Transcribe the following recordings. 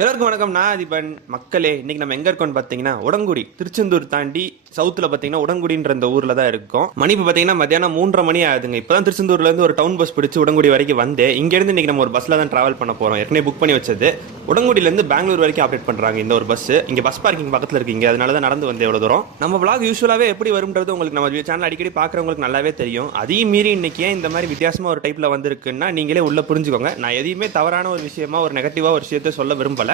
எல்லாருக்கும் வணக்கம். நான் அதிபன். மக்களே, இன்னைக்கு நம்ம எங்க இருக்கோம்னு பாத்தீங்கன்னா உடங்குடி, திருச்செந்தூர் தாண்டி சவுத்துல பாத்தீங்கன்னா உடங்குடின்ற இந்த ஊர்ல தான் இருக்கும். மணி இப்ப பாத்தீங்கன்னா மத்தியானம் 3:30 மணி ஆகுதுங்க. இப்பதான் திருச்செந்தூர்ல இருந்து ஒரு டவுன் பஸ் பிடிச்சு உடங்குடி வரைக்கும் வந்தேன். இங்க இருந்து இன்னைக்கு நம்ம ஒரு பஸ்ல தான் டிராவல் பண்ண போறோம். ஏற்கனவே புக் பண்ணி வச்சது. உடங்குடியில இருந்து பெங்களூர் வரைக்கும் ஆப்ரேட் பண்றாங்க இந்த ஒரு பஸ். இங்க பஸ் பார்க்கிங் பக்கத்துல இருக்கீங்க, அதனால தான் நடந்து வந்து எவ்வளவு தூரம். நம்ம vlog யூசுவலாவே எப்படி வரும்ன்றது உங்களுக்கு நம்ம சேனல் அடிக்கடி பாக்குறவங்களுக்கு நல்லாவே தெரியும். அதையும் மீறி இன்னைக்கு ஏன் இந்த மாதிரி வித்தியாசமா ஒரு டைப்ல வந்திருக்குன்னா நீங்களே உள்ள புரிஞ்சுக்கோங்க. நான் எதையுமே தவறான ஒரு விஷயமா ஒரு நெகட்டிவா ஒரு விஷயத்த சொல்ல விரும்பல.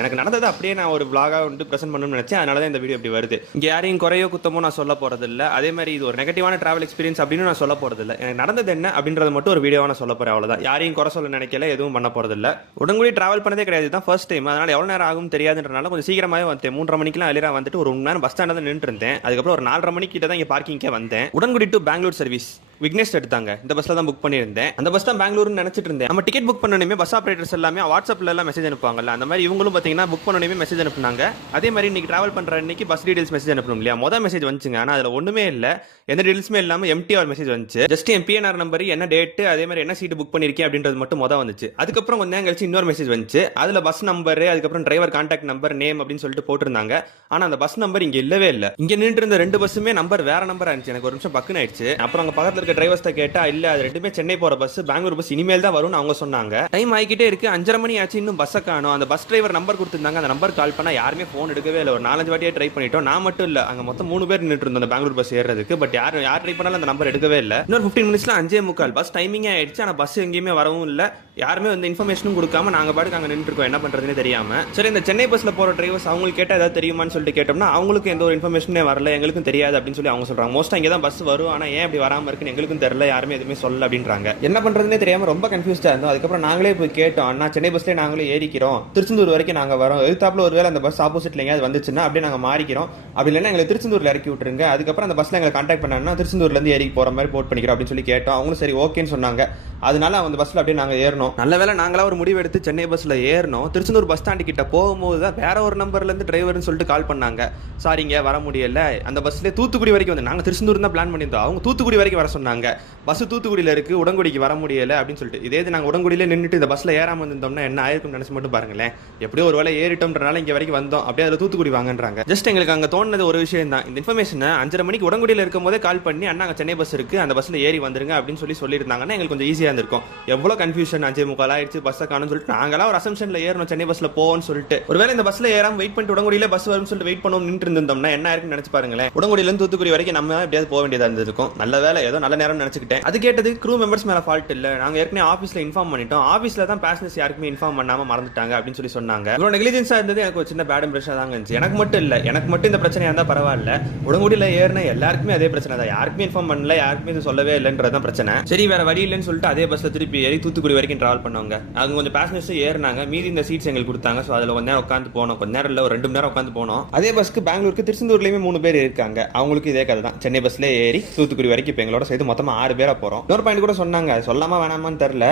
எனக்கு நடந்தது அப்படியே நான் ஒரு vlog-ஆ வந்து பிரசன்ட் பண்ணணும்னு நினைச்சேன். அதனால தான் இந்த வீடியோ இப்படி வருது. இங்க யாரையும் குறையோ குத்தமோ நான் சொல்ல போறது இல்ல. அதே மாதிரி இது ஒரு நெகட்டிவான டிராவல் எக்ஸ்பீரியன்ஸ் அப்படின்னு நான் சொல்ல போறது இல்ல. எனக்கு நடந்தது என்ன அப்படின்றத மட்டும் ஒரு வீடியோவா நான் சொல்ல போறேன், அவ்வளவுதான். யாரையும் குறை சொல்ல நினைக்கல, எதுவும் பண்ண போறது இல்ல. உடங்குடி டிராவல் பண்ணதே கிடையாது, தான் ஃபர்ஸ்ட் டைம். அதனால எவ்வளவு நேரம் ஆகும் தெரியாதுன்றனால கொஞ்சம் சீக்கிரமாவே வந்தேன். 3:30 மணிக்கெல்லாம் அலிரா வந்துட்டு ஒரு 1 மணி நேரம் பஸ் ஸ்டாண்ட்ல தான் நின்று இருந்தேன். அதுக்கப்புறம் ஒரு 4:30 மணிக்கு கிட்ட தான் இங்க பார்க்கிங்கே வந்தேன். உடன்குடி டு பெங்களூர் சர்வீஸ் விக்னேஷ் எடுத்தாங்க. இந்த பஸ்ல தான் புக் பண்ணியிருந்தேன். அந்த பஸ் தான் பெங்களூர்னு நினைச்சிட்டு இருந்தேன். நம்ம டிக்கெட் புக் பண்ணணுமே பஸ் ஆபரேட்டர்ஸ் எல்லாமே வாட்ஸ்அப்ல எல்லாம் மெசேஜ் அனுப்புவாங்கல்ல, அந்த மாதிரி இவங்களும் பாத்தீங்கன்னா புக் பண்ணணுமே மெசேஜ் அனுப்புனாங்க. அதே மாதிரி இன்னைக்கு டிராவல் பண்ற அன்னைக்கு பஸ் டீடைல்ஸ் மெசேஜ் அனுப்பணும் இல்லையா, மொதல் மெசேஜ் வந்துச்சுங்க. ஆனா அதுல ஒண்ணுமே இல்ல, எந்த டீடைல்ஸுமே இல்லாம எம்டிஆ ஒரு மெசேஜ் வந்துச்சு. ஜஸ்ட் என் பிஎன்ஆர் நம்பர், என்ன டேட், அதே மாதிரி என்ன சீட் புக் பண்ணிருக்கேன் அப்படின்றது மட்டும் மொதல் வந்துச்சு. அதுக்கப்புறம் கொஞ்ச நேரம் கழிச்சு இன்னொரு மெசேஜ் வந்துச்சு. அதுல பஸ் நம்பர், அதுக்கப்புறம் டிரைவர் கான்டாக்ட் நம்பர், நேம் அப்படின்னு சொல்லிட்டு போட்டிருந்தாங்க. ஆனா அந்த பஸ் நம்பர் இங்க இல்லவே இல்ல. இங்க நின்று இருந்த 2 பஸ்ஸுமே நம்பர் வேற நம்பர் ஆச்சு. எனக்கு ஒரு நிமிஷம் பக்குன்னு ஆயிடுச்சு. அப்புறம் அங்க பக்கத்துல இருக்க டிரைவர்ஸ்ட கேட்டா இல்ல, அது ரெண்டுமே சென்னை போற பஸ், பெங்களூர் பஸ் இனிமேல் தான் வரும்னு அவங்க சொன்னாங்க. டைம் ஆகிக்கிட்டே இருக்கு, 5:30 மணி ஆச்சு, இன்னும் பஸ் காணோம். அந்த பஸ் டிரைவர் நம்பர் கொடுத்திருந்தாங்க, அந்த நம்பர் கால் பண்ணா யாருமே போன் எடுக்கவே இல்லை. ஒரு 4-5 வாட்டியே ட்ரை பண்ணிட்டோம். நான் மட்டும் இல்ல, அங்க மொத்தம் 3 பேர் நின்று இருந்தோம் பெங்களூர் பஸ் ஏறதுக்கு. பட் யார் ட்ரை பண்ணாலும் அந்த நம்பர் எடுக்கவே இல்லை. இன்னொரு 15 மினிட்ஸ்ல 5:45 பஸ் டைமிங் ஆயிடுச்சு. ஆனா பஸ் எங்கேயுமே வரவும் இல்ல, யாருமே வந்து இன்ஃபர்மேஷனும் கொடுக்காம நாங்க பாட்டுக்கு அங்க நின்று இருக்கோம், என்ன பண்றதுன்னு தெரியாம. சரி, இந்த சென்னை பஸ்ல போற டிரைவர்ஸ் அவங்களுக்கு கேட்டா ஏதாவது தெரியுமான்னு சொல்லிட்டு கேட்டோம்னா அவங்களுக்கு எந்த ஒரு இன்ஃபர்மேஷனே வரல, எங்களுக்கும் தெரியாது அப்படின்னு சொல்லி அவங்க சொல்றாங்க. மோஸ்டா இங்க தான் பஸ் வரும், ஆனா ஏன் இப்படி வராம இருக்குன்னு எங்களுக்கும் தெரியல, யாருமே எதுவுமே சொல்லல அப்படின்றாங்க. என்ன பண்றதுன்னே தெரியாம ரொம்ப கன்ஃபியூஸ்டா இருந்தோம். அதுக்கப்புறம் நாங்களே போய் கேட்டோம், அண்ணா சென்னை பஸ்ல நாங்களே ஏறிக்கிறோம், திருச்செந்தூர் வரைக்கும் நாங்க வரோம், எதிர்த்தாப்புல ஒருவேளை அந்த பஸ் ஆப்போசிட்ல எங்கேயாவது வந்துச்சுன்னா அப்படியே நாங்க மாறிக்கிறோம், அப்படி இல்லைன்னா எங்களை திருச்செந்தூர்ல இறக்கி விட்டுருங்க, அதுக்கப்புறம் அந்த பஸ்ல எங்களை கான்டாக்ட் பண்ணா திருச்செந்தூர்ல இருந்து ஏறி போற மாதிரி போட் பண்ணிக்கிறோம் அப்படின்னு சொல்லி கேட்டோம். அவங்களும் சரி ஓகேன்னு சொன்னாங்க. அதனால அந்த பஸ்ல அப்படியே நாங்க ஏறணும். நல்ல வேளை நாங்களா ஒரு முடிவு எடுத்து சென்னை பஸ்ல ஏறணும். திருச்செந்தூர் பஸ் ஸ்டாண்டு கிட்ட போகும்போது தான் வேற ஒரு நம்பர்ல இருந்து டிரைவர்னு சொல்லிட்டு கால் பண்ணாங்க. சாரிங்க வர முடியல, அந்த பஸ்ல தூத்துக்குடி வரைக்கும் வந்து, நாங்க திருச்செந்தூர் தான் பிளான் பண்ணியிருந்தோம், அவங்க தூத்துக்குடி வரைக்கும் வர சொன்னாங்க. பஸ் தூத்துக்குடியில இருக்கு, உடங்குடிக்கு வர முடியல அப்படின்னு சொல்லிட்டு. இதே நாங்க உடங்குடியில நின்றுட்டு இந்த பஸ்ல ஏறாம வந்திருந்தோம்னா என்ன ஆயிருக்கும் நினைச்சு மட்டும் பாருங்களேன். எப்படியோ ஒரு வேளை ஏறிட்டோம்ன்றனால இங்க வரைக்கும் வந்தோம், அப்படியே அதுல தூத்துக்குடி வாங்கன்றாங்க. ஜஸ்ட் எங்களுக்கு அங்க தோணுது ஒரு விஷயம் தான். இந்த இன்ஃபர்மேஷனை 5:30 மணிக்கு உடங்குடியில இருக்கும் போதே கால் பண்ணி அண்ணா அங்க சென்னை பஸ் இருக்கு, அந்த பஸ்ல ஏறி வந்துருங்க அப்படின்னு சொல்லியிருந்தாங்கன்னா எங்களுக்கு கொஞ்சம் ஈஸியா இருந்திருக்கும். எவ்வளவு கன்ஃபியூஷன், 5:45 ஆயிடுச்சு, பஸ் காணும்னு சொல்லிட்டு நாங்களாம் ஒரு அசம்ஷன்ல ஏறணும் சென்னை பஸ்ல போவோம்னு சொல்லிட்டு. ஒருவேளை இந்த பஸ்ல ஏறாம வெயிட் பண்ணிட்டு உடங்குடியில பஸ் வரும்னு சொல்லிட்டு வெயிட் பண்ணோம் நின்று இருந்தோம்னா என்ன ஆயிருக்குன்னு நினைச்சு பாருங்களேன். உடங்குடியில இருந்து தூத்துக்குடி வரைக்கும் நம்ம எப்படியாவது போக வேண்டியதா இருந்திருக்கும். நல்ல வேலை ஏதோ நல்ல நேரம் நினைச்சுக்கிட்டேன். அது கேட்டது க்ரூ மெம்பர்ஸ் மேல ஃபால்ட் இல்ல, நாங்க ஏற்கனவே ஆபீஸ்ல இன்ஃபார்ம் பண்ணிட்டோம், ஆபீஸ்ல தான் பேசஞ்சர்ஸ் யாருக்குமே இன்ஃபார்ம் பண்ணாம மறந்துட்டாங்க அப்படின்னு சொன்னாங்க. இவ்வளவு நெக்லிஜென்ஸா இருந்தது எனக்கு ஒரு சின்ன பேட் இம்ப்ரெஷன் தாங்க இருந்துச்சு. எனக்கு மட்டும் இல்ல, எனக்கு மட்டும் இந்த பிரச்சனையா இருந்தா பரவாயில்ல, உடங்குடியில ஏறின எல்லாருக்குமே அதே பிரச்சனை தான். யாருக்குமே இன்ஃபார்ம் பண்ணல, யாருக்குமே இது சொல்லவே இல்லைன்றதான் பிரச்சனை. சரி, வேற வழி இல்லைன்னு சொல்லிட்டு அதே பஸ்ல திருப்பி ஏறி தூத்துக்குடி வரைக்கும் டிராவல் பண்ணுவாங்க. அவங்க கொஞ்சம் பேசஞ்சர்ஸ் ஏறினாங்க, மீதி இந்த சீட்ஸ் எங்களுக்கு கொடுத்தாங்க. ஸோ அதில் கொஞ்ச நேரம் உட்காந்து போனோம், கொஞ்ச நேரம் இல்லை ஒரு 2 மணி நேரம் உட்காந்து போனோம். அதே பஸ்க்கு பெங்களூருக்கு திருச்செந்தூர்லயுமே 3 பேர் இருக்காங்க. அவங்களுக்கு இதே கதை தான், சென்னை பஸ்ல ஏறி தூத்துக்குடி வரைக்கும் இப்போ எங்களோட சேர்த்து மொத்தமா 6 பேரா போறோம். இன்னொரு பாயிண்ட் கூட சொன்னாங்க, சொல்லாமா வேணாமான்னு தெரியல,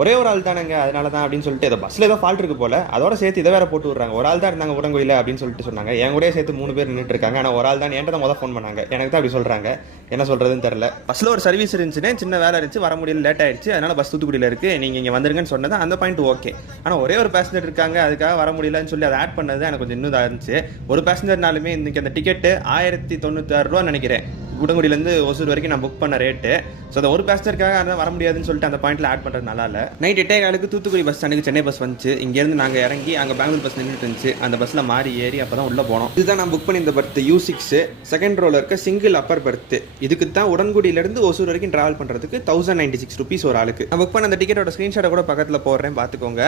ஒரே ஒரு ஆள் தானங்க அதனால தான் அப்படின்னு சொல்லிட்டு, ஏதோ பஸ்ல ஏதோ ஃபால்ட் இருக்கு போல, அதோட சேர்த்து இதை வேற போட்டு விடுறாங்க. ஒரு ஆள் தான் இருந்தாங்க உடங்குடியில அப்படின்னு சொல்லிட்டு சொன்னாங்க. என் கூட சேர்த்து 3 பேர் நின்றுட்டு இருக்காங்க. ஆனா ஒரு ஆள் தான் என்கிட்ட முதல் ஃபோன் பண்ணாங்க. எனக்கு தான் அப்படி சொல்றாங்க, என்ன சொல்றதுன்னு தெரியல. பஸ்ல ஒரு சர்வீஸ் இருந்துச்சுன்னு சின்ன வேலை இருந்துச்சு, வர முடியல, லேட் ஆயிடுச்சு, அதனால பஸ் தூத்துக்குடியில இருக்கு, நீங்க இங்க வந்துருங்கன்னு சொன்னது அந்த பாயிண்ட் ஓகே. ஆனா ஒரே ஒரு பேசஞ்சர் இருக்காங்க, அதுக்காக வர முடியலன்னு சொல்லி அதை ஆட் பண்ணது எனக்கு கொஞ்சம் இன்னும் இருந்துச்சு. ஒரு பேசஞ்சர்னாலுமே இன்னைக்கு அந்த டிக்கெட் 1096 ரூபா நினைக்கிறேன், உடங்குடியிலேருந்து ஒசூர் வரைக்கும் நான் புக் பண்ண ரேட்டு. ஸோ அந்த ஒரு பேசஞ்சருக்காக வர முடியாதுன்னு சொல்லிட்டு அந்த பாயிண்ட்ல ஆட் பண்ணுறது நல்லா இல்லை. நைட் 8:15 தூத்துக்குடி பஸ் ஸ்டாண்டுக்கு சென்னை பஸ் வந்துச்சு. இங்கேருந்து நாங்கள் இறங்கி அங்கே பெங்களூர் பஸ் நின்றுட்டு இருந்துச்சு. அந்த பஸ்ஸில் மாறி ஏறி அப்போ தான் உள்ளே போனோம். இதுதான் நான் புக் பண்ணி இந்த பர்த் U6 செகண்ட் ரோல இருக்க சிங்கிள் அப்பர் பர்த். இதுக்கு தான் உடன்குடியிலேருந்து ஒசூர் வரைக்கும் டிராவல் பண்ணுறதுக்கு 1096 rupees ஒரு ஆளுக்கு. நான் புக் பண்ண அந்த டிக்கெட்டோட ஸ்க்ரீன்ஷாட்டை கூட பக்கத்தில் போடுறேன், பார்த்துக்கோங்க.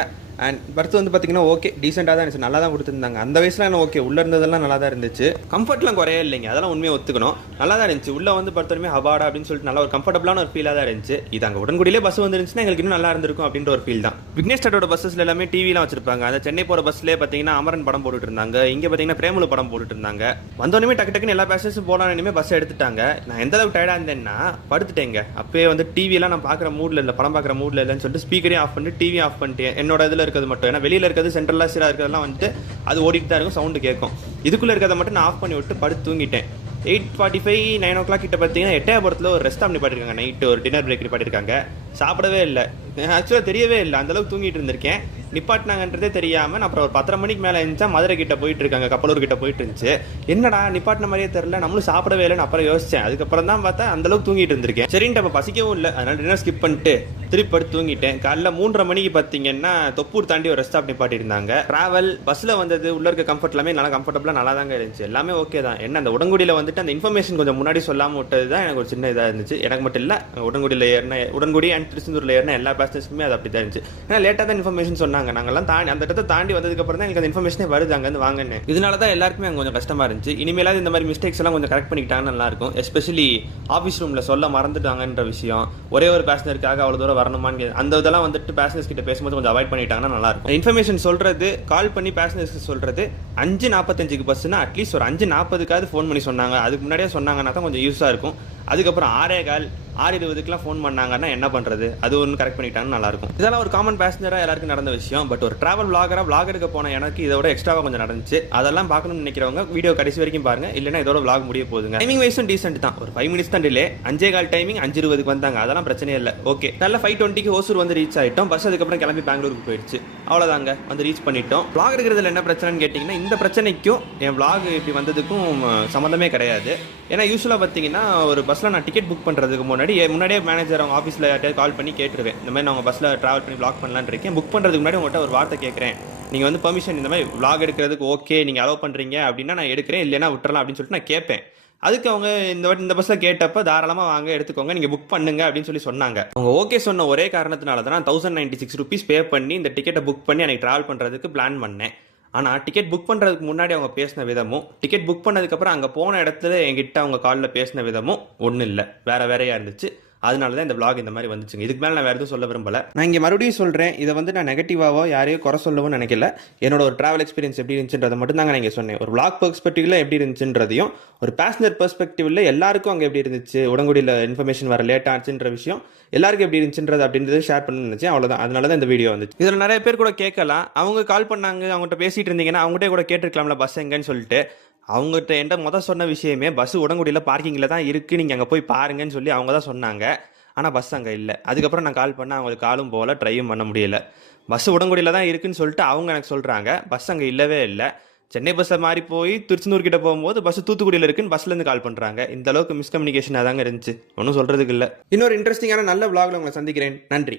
அண்ட் பர்த் வந்து பார்த்தீங்கன்னா ஓகே, டீசெண்டாக தான் இருந்துச்சு, நல்லா தான் கொடுத்துருந்தாங்க. அந்த வயசுல ஓகே, உள்ள இருந்ததெல்லாம் நல்லா தான் இருந்துச்சு. கம்ஃபர்ட்லாம் குறைய இல்லைங்க, அதெல்லாம் உண்மையை ஒத்துக்கணும், நல்லா தான் இருந்துச்சு. இருந்துச்சு. உள்ள வந்து பார்த்தோமே ஹவாடா அப்படின்னு சொல்லிட்டு நல்ல ஒரு கம்ஃபர்டபுளான ஒரு ஃபீலாக தான் இருந்துச்சு. இது அங்கே உடன்குடியிலே பஸ் வந்துருந்துச்சுன்னா எங்களுக்கு இன்னும் நல்லா இருந்திருக்கும் அப்படின்ற ஒரு ஃபீல் தான். விக்னேஷ் ஸ்டார்ட்டோட பஸ்ஸஸ்ல எல்லாமே டிவிலாம் வச்சிருப்பாங்க. அந்த சென்னை போகிற பஸ்லேயே பார்த்தீங்கன்னா அமரன் படம் போட்டுட்டு இருந்தாங்க. இங்கே பார்த்தீங்கன்னா பிரேமலு படம் போட்டுட்டு இருந்தாங்க. வந்தோடனே டக்கு டக்குன்னு எல்லா பேசஞ்சர்ஸும் போனாலுமே பஸ் எடுத்துட்டாங்க. நான் எந்த அளவுக்கு டயர்டாக இருந்தேன்னா படுத்துட்டேங்க. அப்பயே வந்து டிவியெல்லாம் நான் பார்க்குற மூடில் இல்லை, படம் பார்க்குற மூடில் இல்லைன்னு சொல்லிட்டு ஸ்பீக்கரே ஆஃப் பண்ணிட்டு டிவி ஆஃப் பண்ணிட்டு என்னோட இதில் இருக்கிறது மட்டும், ஏன்னா வெளியில் இருக்கிறது சென்ட்ரலாக சீராக இருக்கிறதெல்லாம் வந்துட்டு அது ஓடிட்டு தான் இருக்கும், சவுண்டு கேட்கும். இதுக்குள்ளே இருக்கிறத மட்டும் நான் ஆஃப் பண்ணி விட்டு படுத்து தூங்கிட்டேன். 8:45 9 o'clock கிட்ட பார்த்தீங்கன்னா எட்டயபுரத்தில் ஒரு ரெஸ்ட் நிப்பாட்டிருக்காங்க. நைட்டு ஒரு டின்னர் பிரேக் நிப்பாட்டிருக்காங்க. சாப்பிடவே இல்லை, ஆக்சுவலாக தெரியவே இல்லை, அந்தளவுக்கு தூங்கிட்டு இருந்திருக்கேன். நிப்பாட்டினாங்கன்றதே தெரியாமல் நான் அப்புறம் ஒரு 10:30 மணிக்கு மேலே இருந்துச்சா மதுரை கிட்ட போயிட்டு இருக்காங்க, கப்பலூர் கிட்ட போயிட்டு இருந்துச்சு. என்னடா நிப்பாட்டின மாதிரியே தெரியல, நம்மளும் சாப்பிடவே இல்லைன்னு அப்புறம் யோசிச்சேன். அதுக்கப்புறம் தான் பார்த்தா அந்தளவுக்கு தூங்கிட்டு இருந்திருக்கேன். சரின்ட்டு அப்போ பசிக்கவும் இல்லை, அதனால டின்னர் ஸ்கிப் பண்ணிட்டு திருப்பி படுத்து தூங்கிட்டேன். காலைல 3:30 மணிக்கு பார்த்தீங்கன்னா தொப்பூர் தாண்டி ஒரு ரெஸ்ட் ஸ்டாப் நிப்பாட்டி இருந்தாங்க. டிராவல் பஸ்ஸில் வந்தது உள்ள இருக்க கம்ஃபர்ட் எல்லாமே நல்லா கம்ஃபர்டபுளாக நல்லா தாங்க இருந்துச்சு, எல்லாமே ஓகே தான். என்ன அந்த உடன்குடியில் வந்துட்டு அந்த இன்ஃபர்மேஷன் கொஞ்சம் முன்னாடி சொல்லாமல் விட்டது தான் எனக்கு ஒரு சின்ன இதாக இருந்துச்சு. எனக்கு மட்டும் இல்லை, உடன்குடியில் ஏறின உடன்குடி அண்ட் திருச்செந்தூரில் ஏறின எல்லா பேசஞ்சர்ஸுமே அது அப்படி தான் இருந்துச்சு. ஏன்னா லேட்டாக தான் இன்ஃபர்மேஷன் சொன்னாங்க. நாங்கள்லாம் தாண்டி அந்த இடத்த தாண்டி வந்ததுக்கு அப்புறம் தான் எனக்கு அந்த இன்ஃபர்மேஷனே வருது அங்கேருந்து வாங்கன்னு. இதனால தான் எல்லாருக்குமே அங்கே கொஞ்சம் கஷ்டமாக இருந்துச்சு. இனிமேலாவது இந்த மாதிரி மிஸ்டேக்ஸ் எல்லாம் கொஞ்சம் கரெக்ட் பண்ணிக்கிட்டாங்கன்னா நல்லா இருக்கும். எஸ்பெஷலி ஆஃபீஸ் ரூமில் சொல்ல மறந்துட்டாங்கன்ற விஷயம், ஒரே ஒரு பேசஞ்சருக்காக அவ்வளோ தூரம் வரணுமான்னு அந்த இதெல்லாம் வந்துட்டு பேசஞ்சர்ஸ் கிட்ட பேசும்போது கொஞ்சம் அவாய்ட் பண்ணிட்டாங்கன்னா நல்லா இருக்கும். இன்ஃபர்மேஷன் சொல்றது, கால் பண்ணி பேசஞ்சர்ஸ்க்கு சொல்றது 5:45க்கு பஸ்ஸுனா அட்லீஸ்ட் ஒரு 5:40க்காவது ஃபோன் பண்ணி சொன்னாங்க. அதுக்கு முன்னாடியே சொன்னாங்கன்னா தான் கொஞ்சம் யூஸாக இருக்கும். அதுக்கப்புறம் 6:15 6:20க்குலாம் ஃபோன் பண்ணாங்கன்னா என்ன பண்ணுறது, அது ஒன்று கரெக்ட் பண்ணிட்டாங்கன்னா நல்லாயிருக்கும். இதெல்லாம் ஒரு காமன் பேசஞ்சராக எல்லாருக்கும் நடந்த விஷயம். பட் ஒரு ட்ராவல் விளாக் எடுக்க போன எனக்கு இதோட எக்ஸ்ட்ராவாக கொஞ்சம் நடந்துச்சு. அதெல்லாம் பார்க்கணும்னு நினைக்கிறவங்க வீடியோ கடைசி வரைக்கும் பாருங்க, இல்லைன்னா இதோட விளாக் முடிய போகுதுங்க. டைமிங் வைஸும் டீசென்ட் தான், ஒரு 5 minutes தான் டிலே. 5:15 டைமிங் 5:20க்கு வந்தாங்க, அதெல்லாம் பிரச்சனையே இல்லை, ஓகே. நல்ல 5:20க்கு ஓசூர் வந்து ரீச் ஆகிட்டோம். பஸ் அதுக்கப்புறம் கிளம்பி பெங்களூருக்கு போயிடுச்சு. அவ்வளோதாங்க, வந்து ரீச் பண்ணிட்டோம். விளாக் எடுக்கிறதுல என்ன பிரச்சனைன்னு கேட்டிங்கன்னா இந்த பிரச்சனைக்கும் என் விளாக் இப்படி வந்ததுக்கும் சம்மந்தமே கிடையாது. ஏன்னா யூஸ்வலாக பார்த்தீங்கன்னா ஒரு பஸ்ஸில் நான் டிக்கெட் புக் பண்ணுறதுக்கு முன்னாடியே மேனேஜர் அவங்க ஆஃபீஸில் யார்ட்டையாவது கால் பண்ணி கேட்டுருவேன், இந்த மாதிரி நான் உங்கள் பஸ்ஸில் ட்ராவல் பண்ணி விளாக் பண்ணலான்னு இருக்கேன், புக் பண்ணுறதுக்கு முன்னாடி உங்கள்கிட்ட ஒரு வார்த்தை கேட்குறேன், நீங்கள் வந்து பெர்மிஷன் இந்த மாதிரி விளாக் எடுக்கிறதுக்கு ஓகே நீங்கள் அலோவ் பண்ணுறீங்க அப்படின்னா நான் எடுக்கிறேன், இல்லைனா விட்டுறலாம் அப்படின்னு சொல்லிட்டு நான் கேட்பேன். அதுக்கு அவங்க இந்த பஸ்ஸில் கேட்டப்போ தாராளமாக வாங்க எடுத்துக்கோங்க, நீங்கள் புக் பண்ணுங்க அப்படின்னு சொல்லி சொன்னாங்க. அவங்க ஓகே சொன்ன ஒரே காரணத்தினால தான் நான் 1096 rupees பே பண்ணி இந்த டிக்கெட்டை புக் பண்ணி எனக்கு ட்ராவல் பண்ணுறதுக்கு பிளான் பண்ணேன். ஆனால் டிக்கெட் புக் பண்ணுறதுக்கு முன்னாடி அவங்க பேசின விதமும், டிக்கெட் புக் பண்ணதுக்கப்புறம் அங்கே போன இடத்துல என்கிட்ட அவங்க காலில் பேசின விதமும் ஒன்றும் இல்லை, வேறையாக இருந்துச்சு. அதனால தான் இந்த vlog இந்த மாதிரி வந்துச்சுங்க. இதுக்கு மேலே நான் வேறு எதுவும் சொல்ல விரும்பலை. நான் இங்கே மறுபடியும் சொல்கிறேன், இதை வந்து நான் நெகட்டிவாவோ யாரையும் குறை சொல்லவும் நினைக்கல. என்னோட ஒரு ட்ராவல் எக்ஸ்பீரியன்ஸ் எப்படி இருந்துச்சுன்றதை மட்டும் தாங்க நான் இங்கே சொன்னேன். ஒரு vlog பெர்ஸ்பெக்டிவ்ல எப்படி இருந்துச்சுன்றதையும், ஒரு பேசஞ்சர் பெர்ஸ்பெக்டிவ்ல எல்லாருக்கும் அங்கே எப்படி இருந்துச்சு, உடன்குடியில் இன்ஃபர்மேஷன் வர லேட் ஆச்சுன்ற விஷயம் எல்லாருக்கும் எப்படி இருந்துச்சுன்றது அப்படின்றது ஷேர் பண்ண நினச்சேன். அவ்வளோதான், அதனால தான் இந்த வீடியோ வந்துச்சு. இதில் நிறைய பேர் கூட கேட்கலாம், அவங்க கால் பண்ணாங்க, அவங்ககிட்ட பேசிகிட்டு இருந்தீங்கன்னா அவங்ககிட்ட கூட கேட்டிருக்கலாம்ல பஸ் எங்கன்னு சொல்லிட்டு. அவங்ககிட்ட என்கிட்ட சொன்ன விஷயமே பஸ் உடன்குடியில் பார்க்கிங்கில் தான் இருக்குது, நீங்கள் அங்கே போய் பாருங்கன்னு சொல்லி அவங்க தான் சொன்னாங்க. ஆனால் பஸ் அங்கே இல்லை. அதுக்கப்புறம் நான் கால் பண்ணேன், அவங்களுக்கு காலும் போகல, ட்ரையும் பண்ண முடியல. பஸ் உடன்குடியில் தான் இருக்குன்னு சொல்லிட்டு அவங்க எனக்கு சொல்கிறாங்க, பஸ் அங்கே இல்லவே இல்லை. சென்னை பஸ்ஸை மாறி போய் திருச்செந்தூர் கிட்ட போகும்போது பஸ் தூத்துக்குடியில் இருக்குன்னு பஸ்லேருந்து கால் பண்ணுறாங்க. இந்த அளவுக்கு மிஸ்கம்யூனிகேஷன் அதாங்க இருந்துச்சு, ஒன்றும் சொல்கிறதுக்கு இல்லை. இன்னொரு இன்ட்ரெஸ்டிங்கான நல்ல vlogல உங்களை சந்திக்கிறேன். நன்றி.